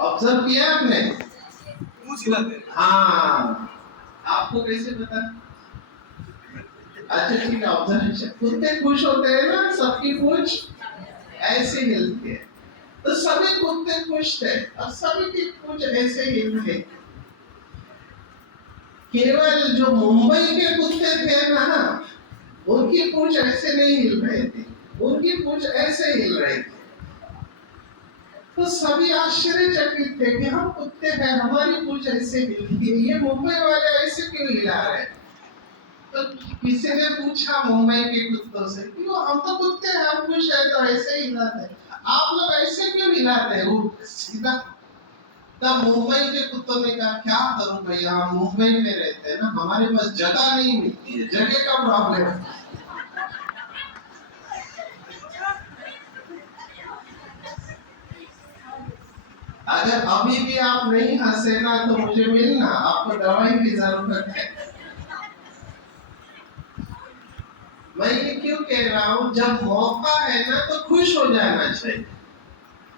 Observe किया आपने? पूछ हिलाते हैं। हाँ, आपको कैसे पता? अच्छा ठीक है, ऑब्जर्वेशन। कुत्ते खुश होते हैं ना, सबकी पूंछ ऐसे हिलती है, तो सभी कुत्ते खुश थे और सभी की पूंछ ऐसे हिल रही। केवल जो मुंबई के कुत्ते थे ना, उनकी पूंछ ऐसे नहीं हिल रही थी, उनकी पूंछ ऐसे हिल रही थी। तो सभी आश्चर्यचकित थे कि हम कुत्ते हैं, हमारी पूंछ ऐसे हिलती है, ये मुंबई वाले ऐसे क्यों हिला रहे हैं? तो किसी ने पूछा मुंबई के कुत्तों से कि वो हम तो कुत्ते हैं, हम खुश है तो ऐसे ही हिलाते हैं, आप लोग ऐसे क्यों हिलाते हैं? वो सीधा। तब मुंबई के कुत्तों ने कहा क्या करूं भैया, हम मुंबई में रहते हैं ना, हमारे पास जगह नहीं मिलती है, जगह का प्रॉब्लम है। अगर अभी भी आप नहीं हंसे ना तो मुझे मिलना, आपको दवाई की जरूरत है। मैं ये क्यों कह रहा हूं, जब मौका है ना तो खुश हो जाना चाहिए।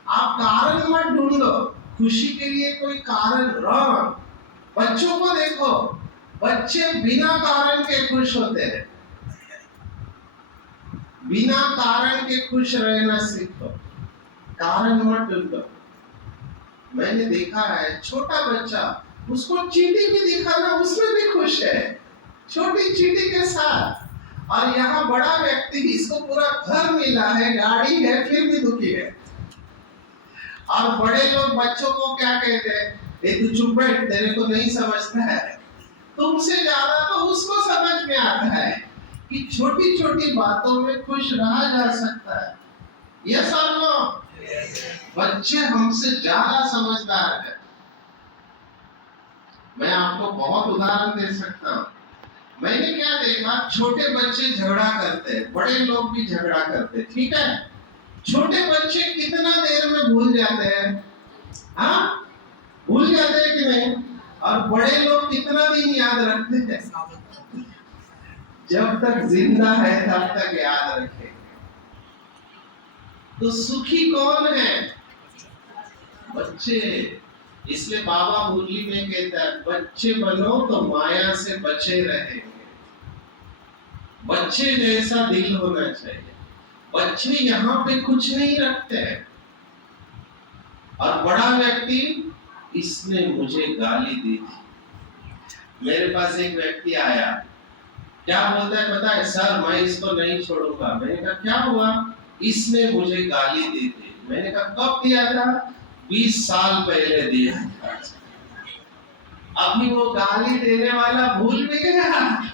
आप कारण मत ढूंढो, खुशी के लिए कोई कारण रॉन्ग। बच्चों को देखो, बच्चे बिना कारण के खुश होते हैं। बिना कारण के खुश रहना सीखो, कारण मत ढूंढो। मैंने देखा है छोटा बच्चा, उसको चींटी भी दिखाना उसमें भी खुश है, छोटी चींटी के साथ। और यहाँ बड़ा व्यक्ति, इसको पूरा घर मिला है, गाड़ी है, फिर भी दुखी है। और बड़े लोग बच्चों को क्या कहते हैं, ए तू चुप बैठ, तेरे को नहीं समझता है। तुमसे ज्यादा तो उसको समझ में आता है कि छोटी छोटी बातों में खुश रहा जा सकता है। यस और नो? बच्चे हमसे ज्यादा समझदार है। मैं आपको बहुत उदाहरण दे सकता हूँ। मैंने क्या देखा, छोटे बच्चे झगड़ा करते हैं, बड़े लोग भी झगड़ा करते हैं, ठीक है। छोटे बच्चे कितना देर में भूल जाते हैं? हाँ, भूल जाते हैं कि नहीं? और बड़े लोग कितना दिन याद रखते हैं? जब तक जिंदा है तब तक याद रखेंगे। तो सुखी कौन है? बच्चे। इसलिए बाबा मुरली में कहता है, बच्चे बनो तो माया से बचे रहेंगे। बच्चे जैसा दिल होना चाहिए। बच्चे यहाँ पे कुछ नहीं रखते हैं। और बड़ा व्यक्ति, इसने मुझे गाली दी थी। मेरे पास एक व्यक्ति आया, क्या बोलता है पता है? सर मैं इसको नहीं छोड़ूंगा। मैंने कहा क्या हुआ? इसने मुझे गाली दी थी। मैंने कहा कब दिया था? 20 साल पहले दिया था। अभी वो गाली देने वाला भूल भी गया,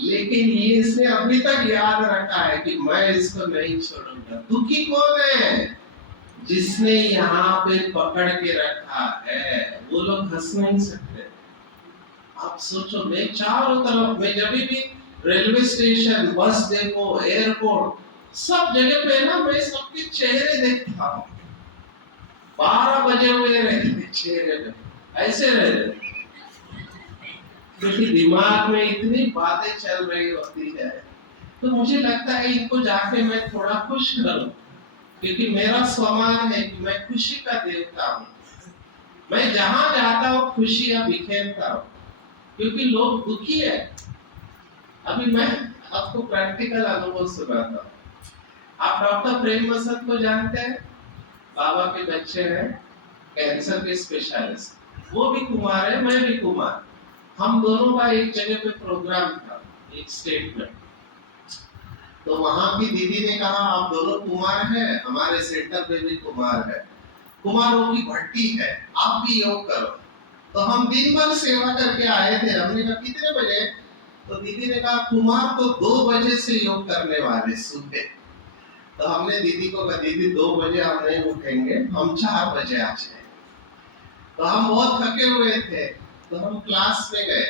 लेकिन ये इसने अभी तक याद रखा है कि मैं इसको नहीं छोड़ूंगा। दुखी कौन है? जिसने यहाँ पे पकड़ के रखा है। वो लोग हंस नहीं सकते। आप सोचो, मैं चारों तरफ, मैं जब भी railway station, bus depot, airport, सब जगह पे ना मैं सबके चेहरे देखता हूँ। 12 बजे हुए रहते चेहरे पे ऐसे रहते, क्योंकि दिमाग में इतनी बातें चल रही होती है। तो मुझे लगता है इनको जाके मैं थोड़ा खुश करूं, क्योंकि मेरा स्वभाव है कि मैं खुशी का देवता हूँ। मैं जहां जाता हूँ खुशियां बिखेरता हूँ, क्योंकि लोग दुखी है। अभी मैं आपको प्रैक्टिकल अनुभव सुनाता हूँ। आप डॉक्टर प्रेम बसंत को जानते हैं? बाबा के बच्चे हैं, कैंसर के स्पेशलिस्ट। वो भी कुमार है, मैं भी कुमार। हम दोनों का एक जगह पे प्रोग्राम था, एक स्टेट में। तो वहां की दीदी ने कहा आप दोनों कुमार हैं, हमारे सेंटर पे भी कुमार है, कुमारों की भट्टी है, आप भी योग करो। तो हम दिन भर सेवा करके आए थे। हमने कहा कितने बजे? तो दीदी ने कहा कुमार तो 2 बजे से योग करने वाले सुबह। तो हमने दीदी को कहा दीदी 2 बजे हम नहीं उठेंगे, हम 4 बजे आ जाए। तो हम बहुत थके हुए थे, तो हम क्लास में गए।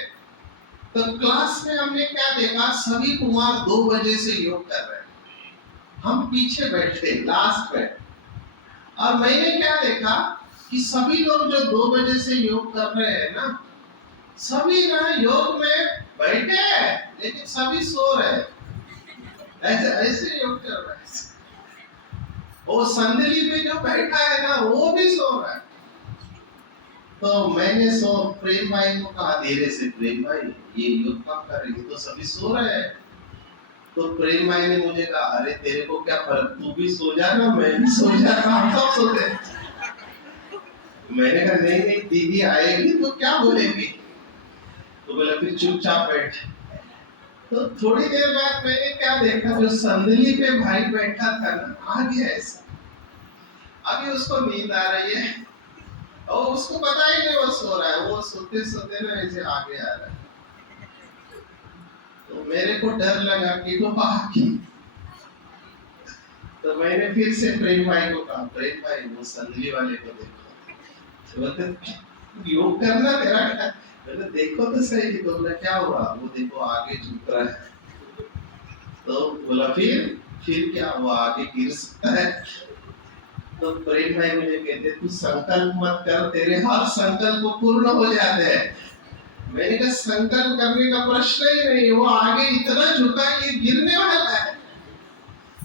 तो क्लास में हमने क्या देखा, सभी कुमार 2 बजे से योग कर रहे हैं। हम पीछे बैठे लास्ट में, और मैंने क्या देखा कि सभी लोग जो 2 बजे से योग कर रहे हैं ना, सभी ना योग में बैठे हैं, लेकिन सभी सो रहे हैं। ऐसे ऐसे योग कर रहे हैं। वो संदली में जो बैठा है ना, वो भी सो रहा है। तो मैंने सो प्रेम भाई को कहा धीरे से, प्रेम भाई ये योग कब कर रही है, तो सभी सो रहे हैं। तो प्रेम भाई ने मुझे कहा अरे तेरे को क्या फर्क, तू भी सो जा ना, मैं भी सो जाता, हम सब सोते हैं। मैंने कहा नहीं नहीं दीदी आएगी तो क्या बोलेगी, तो बोला फिर चुपचाप बैठ। तो थोड़ी देर बाद मैंने क्या देखा, जो संदली पे भाई बैठा था ना, आ गया ऐसा, अभी उसको नींद आ रही है और उसको पता ही नहीं वो सो रहा है, वो सोते सोते ना ऐसे आगे आ रहा है। तो मेरे को डर लगा कि वो आगे, तो मैंने फिर से प्रेम भाई को कहा, प्रेम भाई वो संदली वाले को देखो, तो बोलते योग करना तेरा क्या, बोले देखो तो सही। तो बोला क्या हुआ, वो देखो आगे झुक रहा है। तो बोला फिर क्या हुआ, आगे गिर सकता है। तो प्रेम भाई मुझे कहते तू संकल्प मत कर, तेरे हर संकल्प पूर्ण हो जाते हैं। मैंने कहा संकल्प करने का प्रश्न ही नहीं, वो आगे इतना झुका कि गिरने वाला है।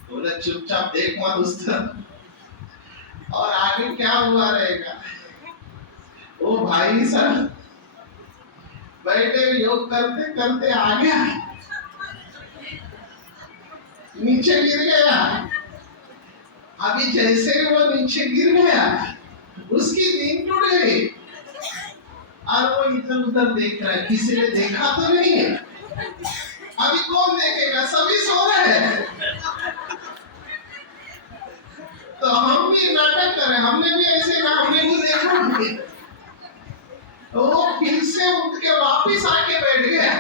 बोला चुपचाप देख मत उस तरफ, और आगे क्या हुआ रहेगा। वो भाई साहब बैठे योग करते करते आगे नीचे गिर गया। अभी जैसे वो नीचे गिर गया, उसकी नींद टूट गई और वो इधर उधर देख रहा है, किसी ने देखा तो नहीं है। अभी कौन देखेगा, सभी सो रहे हैं। तो हम भी नाटक करें, हमने भी ऐसे कहा, हमने भी देखा नहीं। तो वो फिर से उठ के वापिस आके बैठ गया।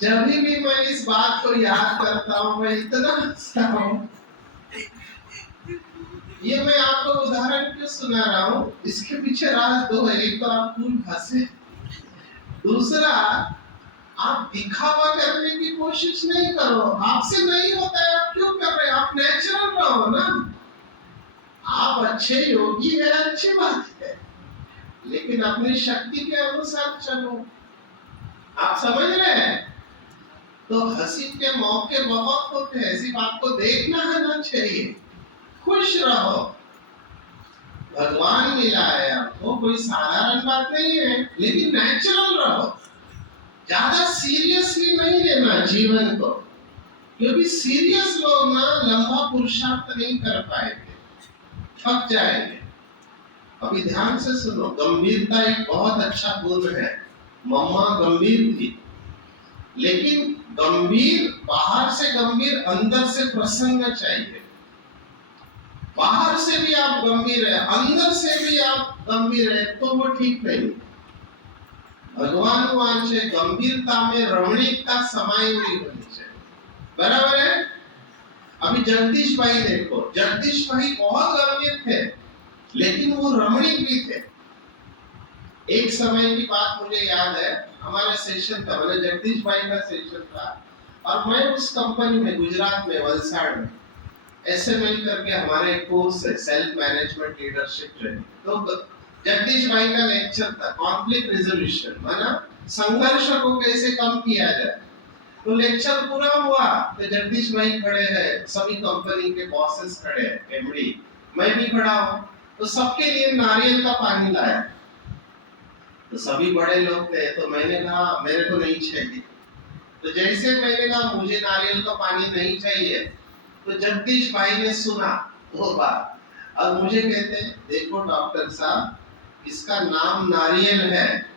जब भी मैं इस बात को याद करता हूँ मैं इतना हंसता हूँ। ये मैं आपको उदाहरण क्यों सुना रहा हूँ, इसके पीछे राज दो है। एक तो आप खूब हंसे, दूसरा आप दिखावा करने की कोशिश नहीं करो, आपसे नहीं होता है आप क्यों कर रहे हैं, आप नेचुरल रहो ना। आप अच्छे योगी है, अच्छी बात है, लेकिन अपनी शक्ति के अनुसार चलो। आप समझ रहे हैं। तो हंसी के मौके बहुत होते हैं, ऐसी बात को देखना आना चाहिए। खुश रहो, भगवान मिला है आपको, कोई साधारण बात नहीं है, लेकिन नेचुरल रहो। ज्यादा सीरियसली नहीं लेना जीवन को, क्योंकि सीरियस लोग ना लंबा पुरुषार्थ नहीं कर पाएंगे, थक जाएंगे। अभी ध्यान से सुनो, गंभीरता एक बहुत अच्छा गुण है। मम्मा गंभीर थी, लेकिन गंभीर बाहर से गंभीर, अंदर से प्रसन्न चाहिए। बाहर से भी आप गंभीर है, अंदर से भी आप गंभीर है, तो वो ठीक नहीं। भगवान वांछे गंभीरता में रमणीकता समाई हुई होनी चाहिए, बराबर है। अभी जगदीश भाई देखो, जगदीश भाई बहुत गंभीर थे, लेकिन वो रमणीक भी थे। एक समय की बात मुझे याद है, हमारा सेशन था, मतलब जगदीश भाई का सेशन था, और मैं उस कंपनी में गुजरात में वलसाड़ में SML करके हमारे कोर्स है, सेल्फ मैनेजमेंट लीडरशिप ट्रेनिंग। तो जगदीश भाई का लेक्चर था कॉन्फ्लिक्ट रिजोल्यूशन, माना संघर्ष को कैसे कम किया जाए। तो लेक्चर पूरा हुआ तो जगदीश भाई खड़े हैं, सभी कंपनी के बॉसेस खड़े हैं, MD, मैं भी खड़ा हूँ। तो सबके लिए नारियल का पानी लाया, तो सभी बड़े लोग थे, तो मैंने कहा मेरे को नहीं चाहिए। तो जैसे मैंने कहा मुझे नारियल का पानी नहीं चाहिए, तो जगदीश भाई ने सुना वो बात और मुझे कहते देखो डॉक्टर साहब, इसका नाम नारियल है,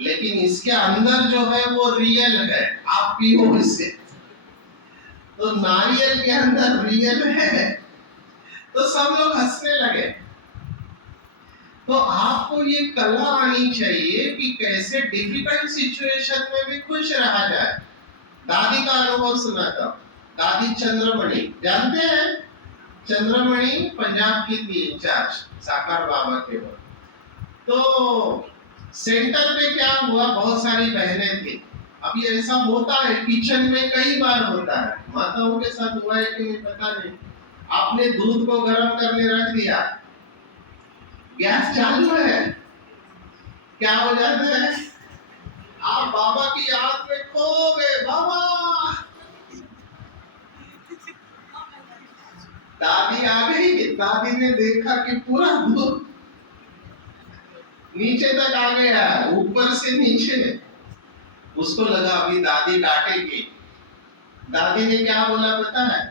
लेकिन इसके अंदर जो है वो रियल है, आप पियो इसे। तो नारियल के अंदर रियल है, तो सब लोग हंसने लगे। तो आपको ये कला आनी चाहिए कि कैसे डिफिकल्ट सिचुएशन में भी खुश रहा जाए। दादी का अनुभव सुना था, दादी चंद्रमणि, जानते हैं चंद्रमणि पंजाब की थी इंचार्ज साकार बाबा के वक्त। तो सेंटर पे क्या हुआ, बहुत सारी बहनें थी। अभी ऐसा होता है किचन में, कई बार होता है, माताओं के साथ हुआ है कि नहीं पता नहीं। आपने दूध को गर्म करने रख दिया, गैस चालू है, क्या हो जाता है, आप बाबा की याद में खो गए, बाबा दादी आ गई, दादी ने देखा कि पूरा दूध नीचे तक आ गया, ऊपर से नीचे। उसको लगा अभी दादी डांटेगी। दादी ने क्या बोला पता है?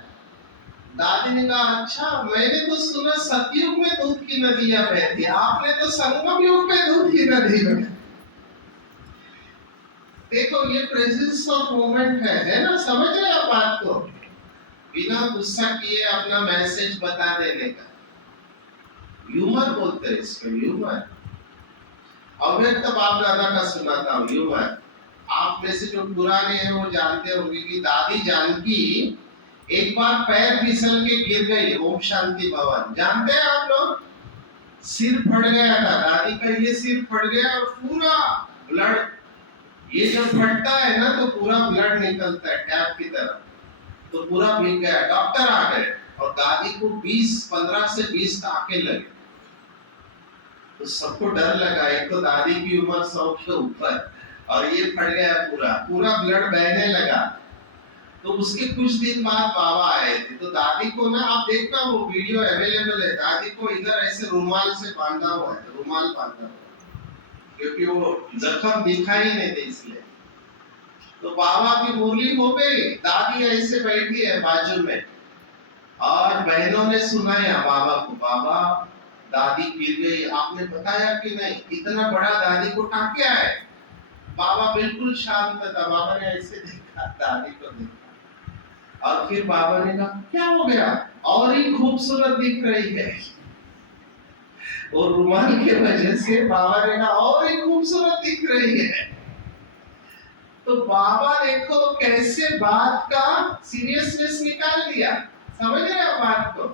दादी ने कहा अच्छा, मैंने तो सुना सतयुग में दूध की नदियां बहती, आपने तो संगम युग में दूध की नदी बना। देखो ये प्रेजेंस ऑफ मोमेंट है ना? समझ रहे आप बात को? बिना गुस्सा किए अपना मैसेज बता देने का ह्यूमर बोलते हैं इसको, ह्यूमर। अव्यक्त बाप दादा का सुनाता हूँ ह्यूमर। आप में से जो पुराने हैं वो जानते होंगे कि दादी जानकी एक बार पैर फिसल के गिर गई। ओम शांति भवन जानते हैं आप लोग? सिर फट गया था दादी का, ये सिर फट गया और पूरा ब्लड, ये जब फटता है ना तो पूरा ब्लड निकलता है टैप की तरह, तो पूरा भीग गया। डॉक्टर आ गए और दादी को 15 से 20 टाँके लगे। तो सबको डर लगा, एक तो दादी की उम्र 100 के ऊपर और ये फट गया, पूरा पूरा ब्लड बहने लगा। तो उसके कुछ दिन बाद बाबा आए थे, तो दादी को ना, आप देखना वो वीडियो अवेलेबल है, दादी को इधर ऐसे रुमाल से बांधा हुआ है, रुमाल बांधा हुआ, क्योंकि वो जख्म दिखाई नहीं दे इसलिए। तो बाबा की मुरली हो गई, दादी ऐसे बैठी है बाजू में और बहनों ने सुनाया बाबा को, बाबा दादी गिर गई, आपने बताया कि नहीं? इतना बड़ा दादी को टाँके आए। बाबा बिल्कुल शांत था, बाबा ने ऐसे देखा, दादी को देखा और फिर बाबा ने कहा क्या हो गया? और ही खूबसूरत दिख रही है। और रुमाल के वजह से बाबा ने कहा और ही खूबसूरत दिख रही है। तो बाबा देखो कैसे बात का सीरियसनेस निकाल दिया। समझ रहे हो बात को?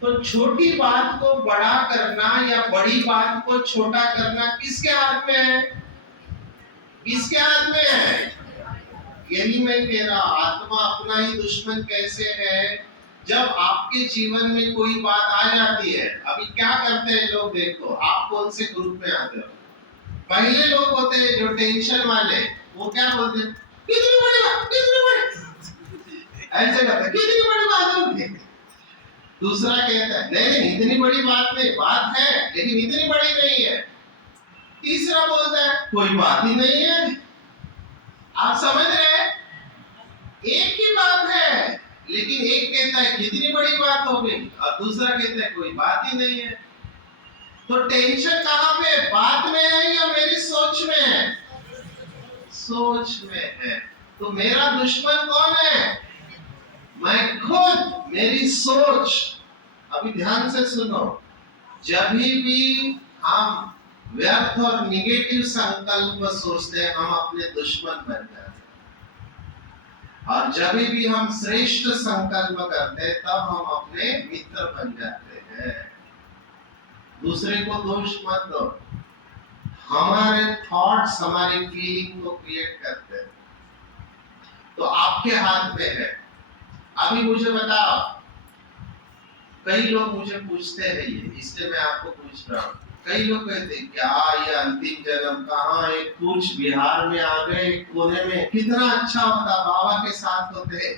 तो छोटी बात को बड़ा करना या बड़ी बात को छोटा करना किसके हाथ में है? किसके हाथ में है? यही मैं कह रहा, आत्मा अपना ही दुश्मन कैसे है? जब आपके जीवन में कोई बात आ जाती है, अभी क्या करते हैं लोग, देखो आप कौन से ग्रुप में आते हो। पहले लोग होते हैं जो टेंशन वाले, वो क्या बोलते हैं, कितनी बड़ी बात, कितनी बड़ी, ऐसे करते, कितनी बड़ी बात होगी। दूसरा कहता है नहीं नहीं इतनी बड़ी बात नहीं, बात है लेकिन इतनी बड़ी नहीं है। तीसरा बोलता है कोई बात ही नहीं है। आप समझ रहे हैं? एक ही बात है, लेकिन एक कहता है कितनी बड़ी बात हो गई और दूसरा कहता है कोई बात ही नहीं है। तो टेंशन कहाँ पे? बात में है या मेरी सोच में है? सोच में है। तो मेरा दुश्मन कौन है? मैं खुद, मेरी सोच। अभी ध्यान से सुनो, जब भी हम व्यर्थ और निगेटिव संकल्प सोचते हैं हम अपने दुश्मन बन जाते हैं, और जब भी हम श्रेष्ठ संकल्प करते हैं तब हम अपने मित्र बन जाते हैं। दूसरे को दोष मत दो, हमारे थॉट्स हमारी फीलिंग को क्रिएट करते हैं, तो आपके हाथ में है। अभी मुझे बताओ, कई लोग मुझे पूछते हैं ये, इसलिए मैं आपको पूछ रहा हूँ। कई लोग कहते हैं क्या ये अंतिम जन्म कहाँ, एक कुछ बिहार में आ गए कोने में, कितना अच्छा होता, बाबा के साथ होते,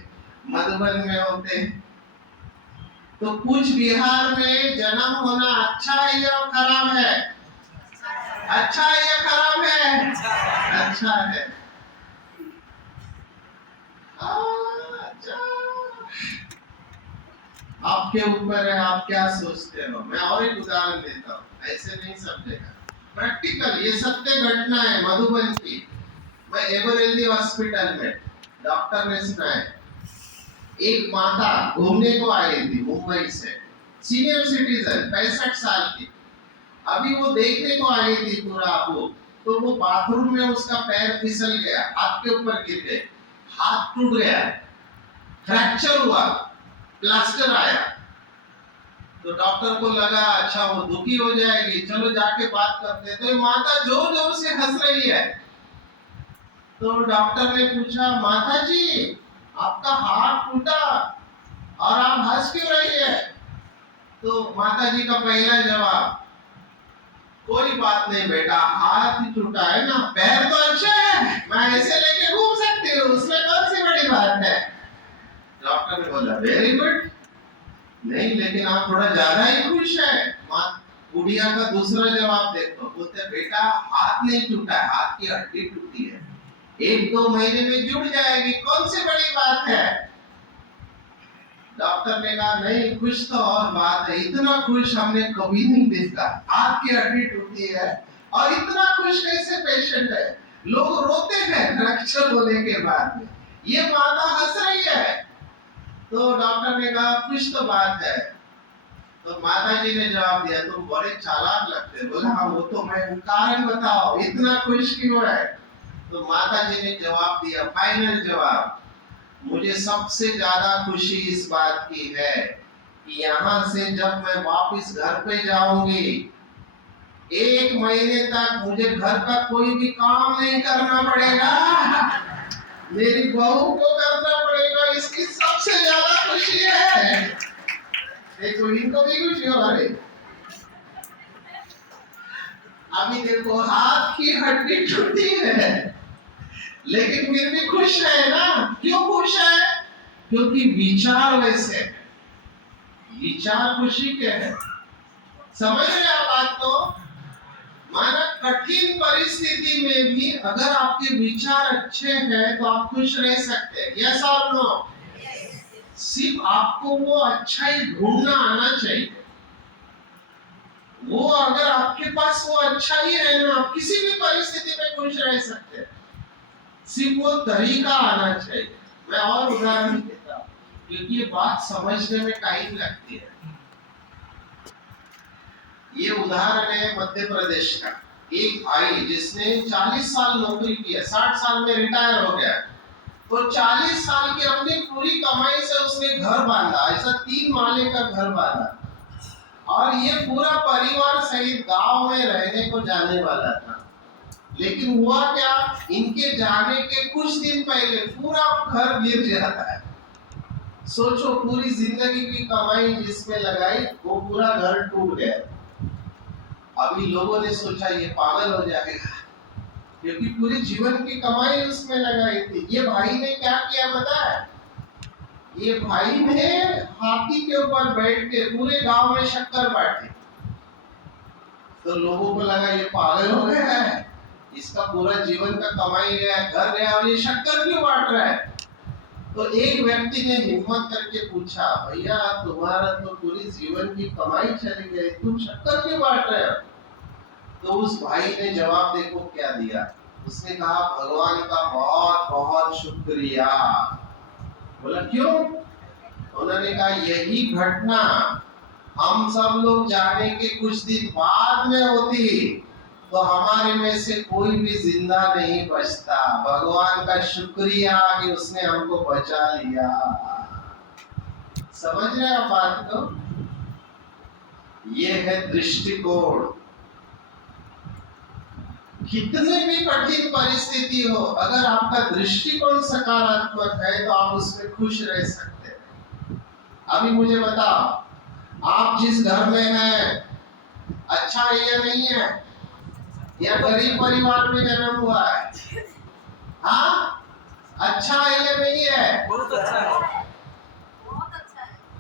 मधुबन में होते। तो कुछ बिहार में जन्म होना अच्छा है या खराब है? अच्छा है या खराब है? अच्छा है। अच्छा, आपके ऊपर है, आप क्या सोचते हो। मैं और एक उदाहरण देता हूँ, ऐसे नहीं समझेगा, प्रैक्टिकल, ये सत्य घटना है मधुबन की। मैं एबरेली हॉस्पिटल में, डॉक्टर ने सुनाया, एक माता घूमने को आई थी मुंबई से, सीनियर सिटीजन 65 साल की। अभी वो देखने को आई थी पूरा आपको, तो वो बाथरूम में उसका पैर फिसल गया, हाथ के ऊपर गिर गए, हाथ टूट गया, फ्रैक्चर हुआ, प्लास्टर आया। तो डॉक्टर को लगा अच्छा वो दुखी हो जाएगी, चलो जाके बात करते। तो माता जोर जोर से हंस रही है। तो डॉक्टर ने पूछा माता जी आपका हाथ टूटा और आप हंस क्यों रही है? तो माता जी का पहला जवाब, कोई बात नहीं बेटा, हाथ ही टूटा है ना, पैर तो अच्छा है, मैं ऐसे लेके घूम सकती हूँ, उसमें कौन सी बड़ी बात है। डॉक्टर ने बोला वेरी गुड, नहीं, लेकिन आप थोड़ा ज्यादा ही खुश है। माँ गुड़िया का दूसरा जवाब देखो, बोलते बेटा हाथ नहीं टूटा है, हाथ की हड्डी टूटी है, 1-2 महीने में जुड़ जाएगी, कौन सी बड़ी बात है। डॉक्टर ने कहा नहीं, खुश तो और बात है, इतना खुश हमने कभी नहीं देखा, हाथ की हड्डी टूटी है और इतना खुश कैसे पेशेंट है। लोग रोते हैं फ्रैक्चर होने के बाद में, ये माता हंस रही है। तो डॉक्टर ने कहा कुछ तो बात है। तो माता जी ने जवाब दिया तुम बड़े चालाक लगते। बोला हाँ वो तो मैं, कारण बताओ इतना खुश क्यों है। तो माता जी ने जवाब दिया, फाइनल जवाब, मुझे सबसे ज्यादा खुशी इस बात की है कि यहाँ से जब मैं वापस घर पे जाऊंगी, 1 महीने तक मुझे घर का कोई भी काम नहीं करना पड़ेगा, मेरी बहू को करना पड़ेगा, इसकी सबसे ज्यादा खुशी है। देखो इनको भी खुशी हो रही। अभी देखो हाथ की हड्डी टूटी है लेकिन फिर भी खुश है ना। क्यों खुश है? क्योंकि विचार वैसे है, विचार खुशी के है। समझ रहे आप बात को? माना कठिन परिस्थिति में भी अगर आपके विचार अच्छे हैं तो आप खुश रह सकते हैं। यस और नो? सिर्फ आपको वो अच्छाई ढूंढना आना चाहिए। वो अगर आपके पास वो अच्छाई है ना, आप किसी भी परिस्थिति में खुश रह सकते हैं। सिर्फ वो तरीका आना चाहिए। मैं और उदाहरण देता हूँ क्योंकि ये बात समझने में टाइम लगती है। ये उदाहरण है मध्य प्रदेश का। एक भाई जिसने 40 साल नौकरी किया, 60 साल में रिटायर हो गया, तो 40 साल की अपनी पूरी कमाई से उसने घर बांधा, ऐसा 3 माले का घर बांधा और ये पूरा परिवार सहित गांव में रहने को जाने वाला था। लेकिन हुआ क्या, इनके जाने के कुछ दिन पहले पूरा घर गिर जाता है। सोचो पूरी जिंदगी की कमाई जिसमें लगाई वो पूरा घर टूट गया। अभी लोगों ने सोचा ये पागल हो जाएगा क्योंकि पूरी जीवन की कमाई उसमें लगाई थी। ये भाई ने क्या किया पता है? ये भाई ने हाथी के ऊपर बैठ के पूरे गांव में शक्कर बांटी। तो लोगों को लगा ये पागल हो गया है, इसका पूरा जीवन का कमाई गया, घर गया और ये शक्कर क्यों बांट रहा है। तो एक व्यक्ति ने हिम्मत करके पूछा, भैया तुम्हारा तो पूरी जीवन की कमाई चली गई, तुम शक्कर क्यों बांट रहे हो? तो उस भाई ने जवाब देखो क्या दिया। उसने कहा भगवान का बहुत बहुत शुक्रिया। बोला क्यों? उन्होंने कहा यही घटना हम सब लोग जाने के कुछ दिन बाद में होती तो हमारे में से कोई भी जिंदा नहीं बचता। भगवान का शुक्रिया कि उसने हमको बचा लिया। समझ रहे हैं बात को? ये है दृष्टिकोण। कितने भी कठिन परिस्थिति हो, अगर आपका दृष्टिकोण सकारात्मक है तो आप उसमें खुश रह सकते हैं। अभी मुझे बताओ, आप जिस घर में हैं अच्छा है या नहीं है? या गरीब परिवार में जन्म हुआ है? हाँ, अच्छा है या नहीं है? बहुत अच्छा है।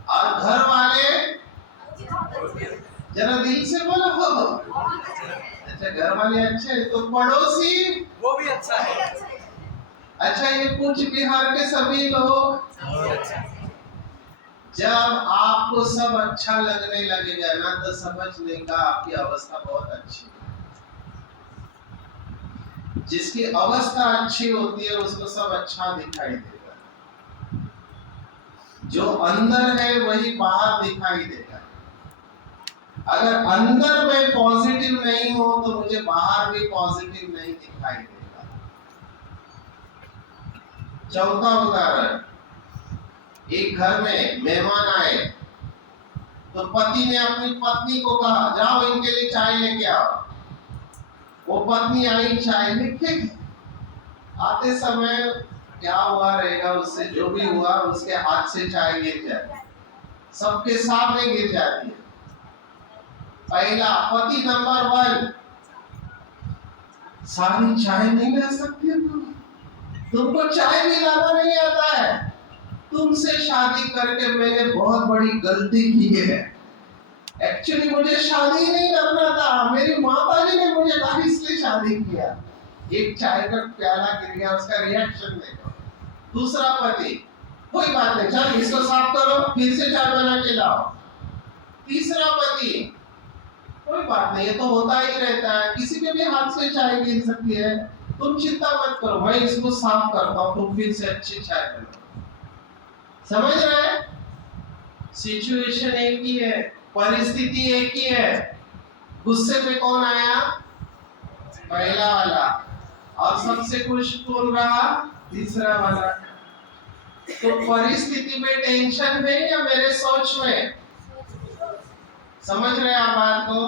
और घर वाले जरा दिल से बोलो हो। अच्छा घर वाले अच्छे हैं, तो पड़ोसी वो भी अच्छा है। अच्छा, ये कुछ बिहार के सभी लोग। जब आपको सब अच्छा लगने लगेगा ना तो समझने का आपकी अवस्था बहुत अच्छी है। जिसकी अवस्था अच्छी होती है उसको सब अच्छा दिखाई देगा। जो अंदर है वही बाहर दिखाई देगा। अगर अंदर में पॉजिटिव नहीं हो तो मुझे बाहर भी पॉजिटिव नहीं दिखाई देगा। चौथा उदाहरण, एक घर में मेहमान आए तो पति ने अपनी पत्नी को कहा जाओ इनके लिए चाय लेके आओ। वो पत्नी आई चाय लेके, आते समय क्या हुआ रहेगा उससे, जो भी हुआ उसके हाथ से चाय गिर जाती, सबके सामने गिर जाती है। पहला पति नंबर 1, सारी चाय नहीं ले सकती तुमको चाय भी लाना नहीं आता है। तुमसे शादी करके मैंने बहुत बड़ी गलती की है। एक्चुअली मुझे शादी नहीं करना था, मेरी माता जी ने मुझे कहा इसलिए शादी किया। एक चाय का प्याला गिर गया, उसका रिएक्शन देखो। दूसरा पति, कोई बात नहीं, चल इसको साफ करो, फिर से चाय बना के लाओ। तीसरा पति, कोई बात नहीं, ये तो होता ही रहता है, किसी के भी हाथ से चाय गिर सकती है, तुम चिंता मत करो, मैं इसको साफ करता हूँ, तुम फिर से अच्छी चाय बनाओ। समझ रहे हैं? सिचुएशन एक ही है, परिस्थिति एक ही है। गुस्से में कौन आया? पहला वाला। और सबसे खुश कौन रहा? तीसरा वाला। तो परिस्थिति में टेंशन है या मेरे सोच में? समझ रहे हैं आप बात को?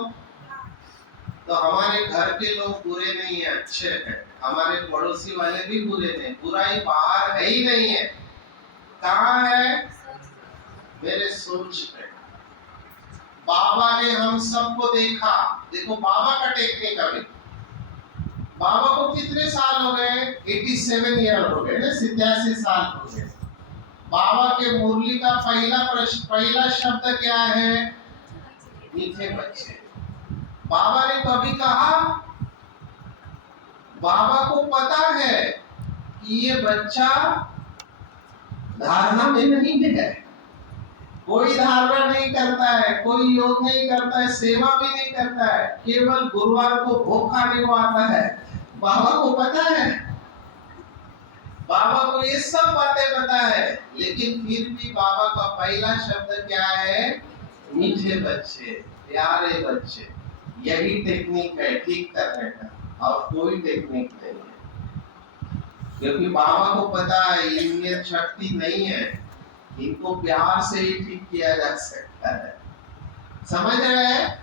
तो हमारे घर के लोग बुरे नहीं है, अच्छे हैं। हमारे पड़ोसी वाले भी बुरे नहीं, बुराई बाहर है ही नहीं है। कहाँ है? मेरे सोच में। बाबा ने हम सबको देखा। देखो बाबा का टेक्निक अभी। बाबा को कितने साल हो गए? 87 ईयर हो गए ना, 87 साल हो गए। बाबा के मुरली का पहला शब्द क्या है? मीठे बच्चे। बाबा ने कभी कहा? बाबा को पता है कि ये बच्चा धारणा में नहीं है, कोई धारणा नहीं करता है, कोई योग नहीं करता है, सेवा भी नहीं करता है, केवल गुरुवार को भोग खाने को आता है। बाबा को पता है, बाबा को ये सब बातें पता है, लेकिन फिर भी बाबा का पहला शब्द क्या है? मीठे बच्चे, प्यारे बच्चे। यही टेक्निक है ठीक करने का, और कोई टेक्निक नहीं है। क्योंकि बाबा को पता है इनमें शक्ति नहीं है, इनको प्यार से ही ठीक किया जा सकता है। समझ रहे हैं?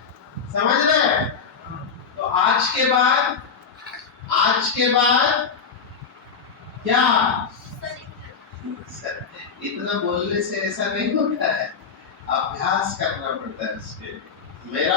समझ रहे हैं? तो आज के बाद क्या? इतना बोलने से ऐसा नहीं होता है, अभ्यास करना पड़ता है इसके। मेरा